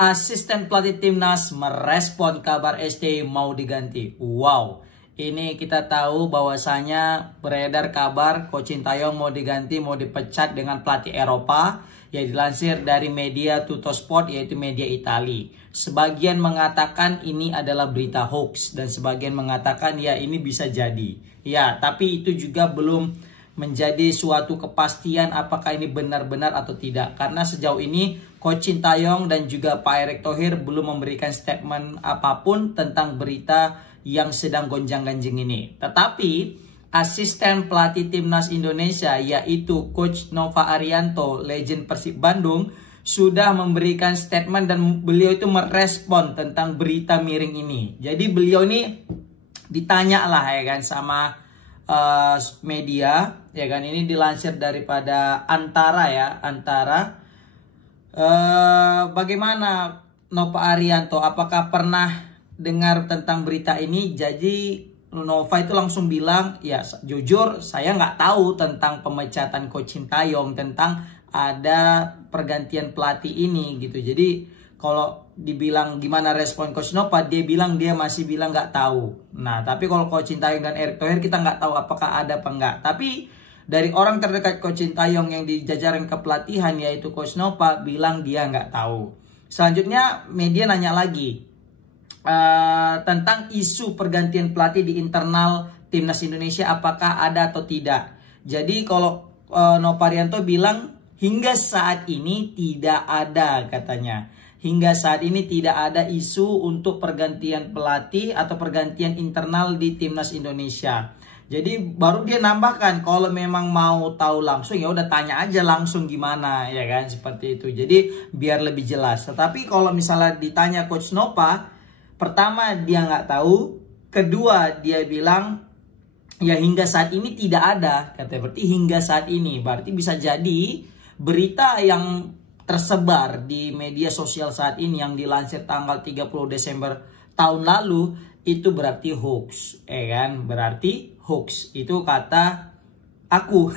Asisten pelatih timnas merespon kabar ST mau diganti. Wow, ini kita tahu bahwasanya beredar kabar Coach Sintayong mau diganti, mau dipecat dengan pelatih Eropa. Yang dilansir dari media Tuttosport, yaitu media Italia. Sebagian mengatakan ini adalah berita hoax dan sebagian mengatakan ya ini bisa jadi. Ya, tapi itu juga belum menjadi suatu kepastian apakah ini benar-benar atau tidak. Karena sejauh ini Coach Sintayong dan juga Pak Erick Thohir belum memberikan statement apapun tentang berita yang sedang gonjang-ganjing ini. Tetapi asisten pelatih timnas Indonesia yaitu Coach Nova Arianto, legend Persib Bandung, sudah memberikan statement dan beliau itu merespon tentang berita miring ini. Jadi beliau ini ditanya lah ya kan sama media ya kan, ini dilansir daripada Antara ya, Antara. Bagaimana Nova Arianto, apakah pernah dengar tentang berita ini? Jadi Nova itu langsung bilang, ya jujur saya nggak tahu tentang pemecatan Coach Sintayong, tentang ada pergantian pelatih ini gitu. Jadi kalau dibilang gimana respon Coach Nova, dia bilang dia masih bilang nggak tahu. Nah, tapi kalau Coach Sintayong dan Erick Thohir kita nggak tahu apakah ada apa enggak. Tapi dari orang terdekat Coach Sintayong yang di jajaran kepelatihan yaitu Coach Nova bilang dia nggak tahu. Selanjutnya media nanya lagi tentang isu pergantian pelatih di internal timnas Indonesia, apakah ada atau tidak. Jadi kalau Nova Arianto bilang hingga saat ini tidak ada katanya. Hingga saat ini tidak ada isu untuk pergantian pelatih atau pergantian internal di timnas Indonesia. Jadi baru dia nambahkan kalau memang mau tahu langsung ya udah tanya aja langsung gimana ya kan, seperti itu. Jadi biar lebih jelas. Tetapi kalau misalnya ditanya Coach Nova, pertama dia nggak tahu, kedua dia bilang ya hingga saat ini tidak ada katanya. Berarti hingga saat ini berarti bisa jadi berita yang tersebar di media sosial saat ini yang dilansir tanggal 30 Desember tahun lalu itu berarti hoax, kan? Berarti hoax itu kata aku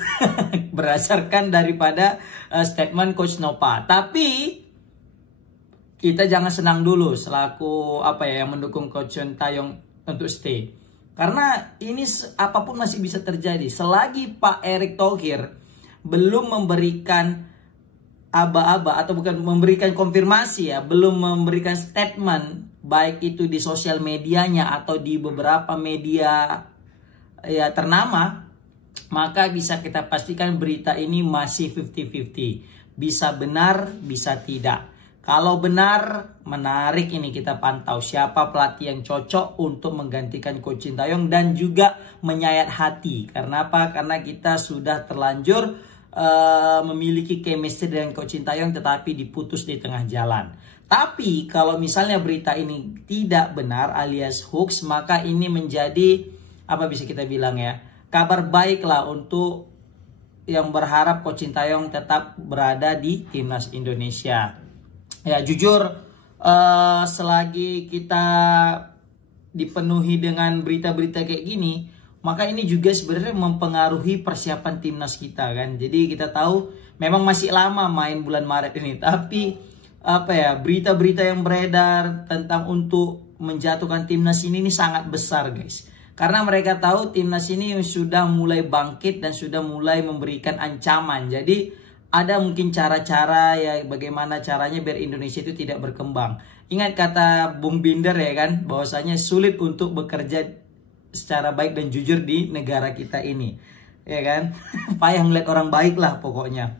berdasarkan daripada statement Coach Nova. Tapi kita jangan senang dulu selaku yang mendukung Coach Sintayong untuk stay. Karena ini apapun masih bisa terjadi selagi Pak Erick Thohir belum memberikan aba-aba atau bukan memberikan konfirmasi ya, belum memberikan statement baik itu di sosial medianya atau di beberapa media ya ternama, maka bisa kita pastikan berita ini masih 50-50. Bisa benar, bisa tidak. Kalau benar, menarik ini kita pantau siapa pelatih yang cocok untuk menggantikan Coach Sintayong dan juga menyayat hati. Karena apa? Karena kita sudah terlanjur memiliki chemistry dengan Coach Sintayong tetapi diputus di tengah jalan. Tapi kalau misalnya berita ini tidak benar alias hoax, maka ini menjadi apa bisa kita bilang ya, kabar baik lah untuk yang berharap Coach Sintayong tetap berada di timnas Indonesia. Ya jujur selagi kita dipenuhi dengan berita-berita kayak gini, maka ini juga sebenarnya mempengaruhi persiapan timnas kita kan. Jadi kita tahu memang masih lama main bulan Maret ini, tapi berita-berita yang beredar tentang untuk menjatuhkan timnas ini sangat besar guys. Karena mereka tahu timnas ini sudah mulai bangkit dan sudah mulai memberikan ancaman. Jadi ada mungkin cara-cara ya bagaimana caranya biar Indonesia itu tidak berkembang. Ingat kata Bung Binder ya kan, bahwasanya sulit untuk bekerja secara baik dan jujur di negara kita ini, ya kan? Payah ngeliat orang baik lah pokoknya.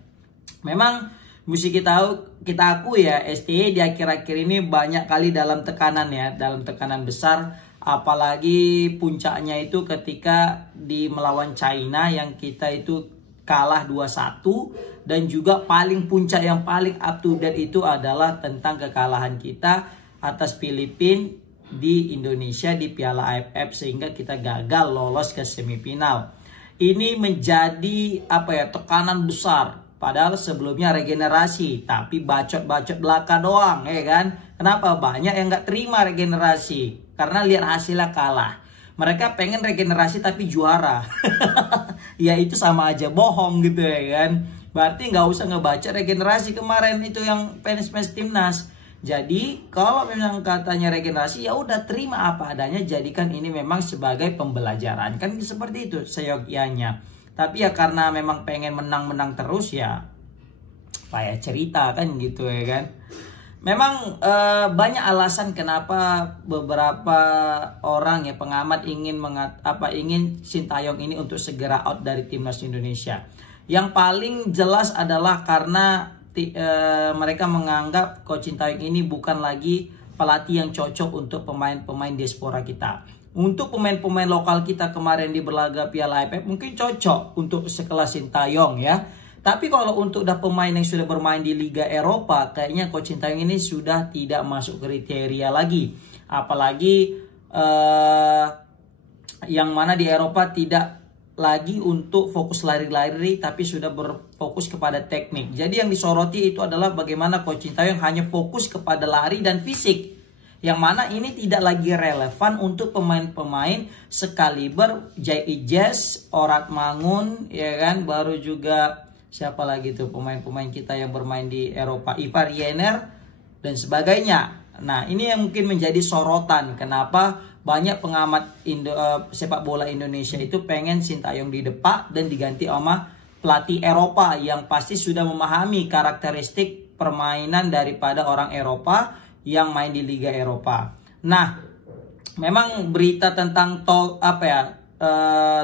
Memang mesti kita akui ya, STY di akhir-akhir ini banyak kali dalam tekanan ya, dalam tekanan besar. Apalagi puncaknya itu ketika di melawan China yang kita itu kalah 2-1, dan juga paling puncak yang paling up to date itu adalah tentang kekalahan kita atas Filipina di Indonesia di Piala AFF sehingga kita gagal lolos ke semifinal. Ini menjadi tekanan besar. Padahal sebelumnya regenerasi, tapi bacot-bacot belaka doang ya kan. Kenapa? Banyak yang nggak terima regenerasi karena lihat hasilnya kalah. Mereka pengen regenerasi tapi juara. Ya itu sama aja bohong gitu ya kan. Berarti nggak usah ngebaca regenerasi kemarin itu yang fans timnas. Jadi kalau memang katanya regenerasi, ya udah terima apa adanya, jadikan ini memang sebagai pembelajaran. Kan seperti itu seyogyanya. Tapi ya karena memang pengen menang-menang terus ya kayak cerita kan gitu ya kan. Memang banyak alasan kenapa beberapa orang ya pengamat ingin Sintayong ini untuk segera out dari timnas Indonesia. Yang paling jelas adalah karena mereka menganggap Coach Sintayong ini bukan lagi pelatih yang cocok untuk pemain-pemain diaspora kita. Untuk pemain-pemain lokal kita kemarin di berlaga Piala AFF mungkin cocok untuk sekelas Sintayong ya. Tapi kalau untuk udah pemain yang sudah bermain di Liga Eropa, kayaknya Coach Sintayong ini sudah tidak masuk kriteria lagi. Apalagi yang mana di Eropa tidak lagi untuk fokus lari-lari, tapi sudah berfokus kepada teknik. Jadi yang disoroti itu adalah bagaimana Coach Sintayong hanya fokus kepada lari dan fisik. Yang mana ini tidak lagi relevan untuk pemain-pemain sekaliber Jai Ijaz, Orat Mangun, ya kan, baru juga siapa lagi tuh pemain-pemain kita yang bermain di Eropa, Ivar Yener dan sebagainya. Nah, ini yang mungkin menjadi sorotan kenapa banyak pengamat sepak bola Indonesia itu pengen Sintayong didepak dan diganti sama pelatih Eropa yang pasti sudah memahami karakteristik permainan daripada orang Eropa yang main di Liga Eropa. Nah, memang berita tentang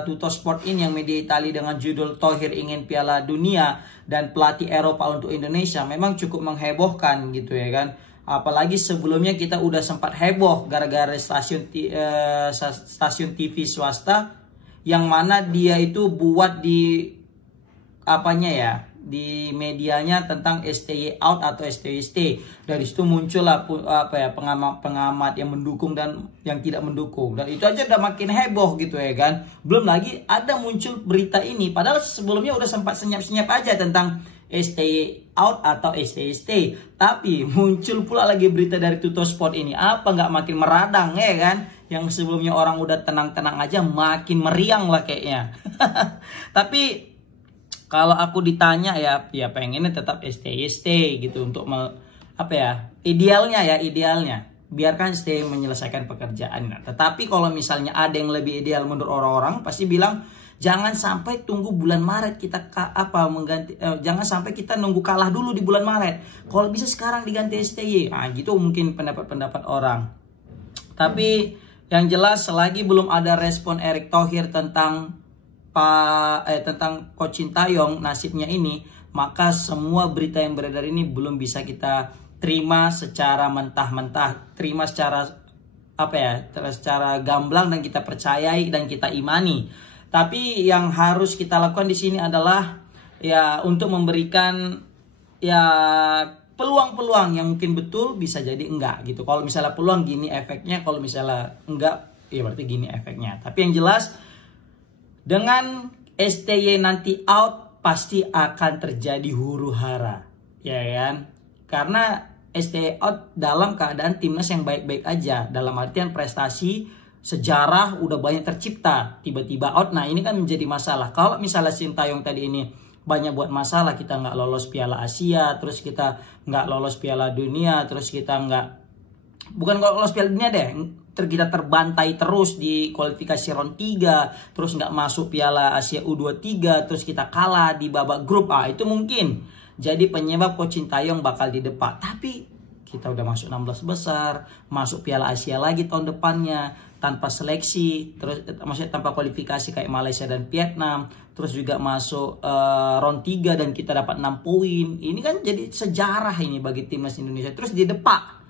Tuttosport ini yang media Italia dengan judul Thohir ingin Piala Dunia dan pelatih Eropa untuk Indonesia memang cukup menghebohkan gitu ya kan. Apalagi sebelumnya kita udah sempat heboh gara-gara stasiun TV swasta yang mana dia itu buat di di medianya tentang STY out atau STY stay. Dari situ muncullah pengamat yang mendukung dan yang tidak mendukung. Dan itu aja udah makin heboh gitu ya kan. Belum lagi ada muncul berita ini. Padahal sebelumnya udah sempat senyap-senyap aja tentang STY out atau STY stay. Tapi muncul pula lagi berita dari Tuttosport ini. Apa nggak makin meradang ya kan? Yang sebelumnya orang udah tenang-tenang aja makin meriang lah kayaknya. Tapi kalau aku ditanya ya pengennya tetap stay gitu untuk idealnya biarkan stay menyelesaikan pekerjaan. Nah, tetapi kalau misalnya ada yang lebih ideal menurut orang-orang pasti bilang jangan sampai tunggu bulan Maret kita jangan sampai kita nunggu kalah dulu di bulan Maret. Kalau bisa sekarang diganti STY. Nah, gitu mungkin pendapat-pendapat orang. Tapi yang jelas selagi belum ada respon Erick Thohir tentang Coach Sintayong nasibnya ini, maka semua berita yang beredar ini belum bisa kita terima secara mentah-mentah, terima secara secara gamblang dan kita percayai dan kita imani. Tapi yang harus kita lakukan di sini adalah ya untuk memberikan ya peluang-peluang yang mungkin betul, bisa jadi enggak gitu. Kalau misalnya peluang gini efeknya, kalau misalnya enggak ya berarti gini efeknya. Tapi yang jelas dengan STY nanti out pasti akan terjadi huru-hara, ya kan? Karena STY out dalam keadaan timnas yang baik-baik aja, dalam artian prestasi, sejarah udah banyak tercipta, tiba-tiba out. Nah ini kan menjadi masalah. Kalau misalnya Sintayong tadi ini banyak buat masalah, kita nggak lolos Piala Asia, terus kita nggak lolos Piala Dunia, terus kita bukan lolos Piala Dunia deh, kita terbantai terus di kualifikasi round 3, terus nggak masuk Piala Asia U23, terus kita kalah di babak grup. Itu mungkin jadi penyebab Coach Sintayong bakal didepak. Tapi kita udah masuk 16 besar, masuk Piala Asia lagi tahun depannya tanpa seleksi, terus maksudnya tanpa kualifikasi kayak Malaysia dan Vietnam, terus juga masuk round 3 dan kita dapat 6 poin. Ini kan jadi sejarah ini bagi timnas Indonesia, terus didepak.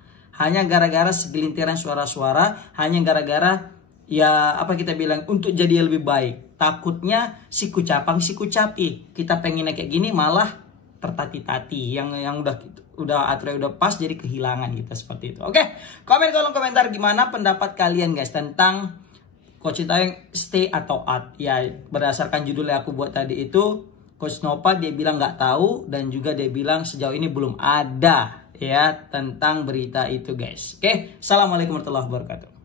Hanya gara-gara segelintiran suara-suara, hanya gara-gara untuk jadi lebih baik. Takutnya siku capang siku capi. Kita pengennya kayak gini malah tertati-tati. Yang udah aturannya udah pas jadi kehilangan kita seperti itu. Oke, kolom komentar gimana pendapat kalian guys tentang Coach Sintayong stay atau out. Ya berdasarkan judul yang aku buat tadi itu, Coach Nova dia bilang nggak tahu dan juga dia bilang sejauh ini belum ada ya tentang berita itu guys. Oke, assalamualaikum warahmatullahi wabarakatuh.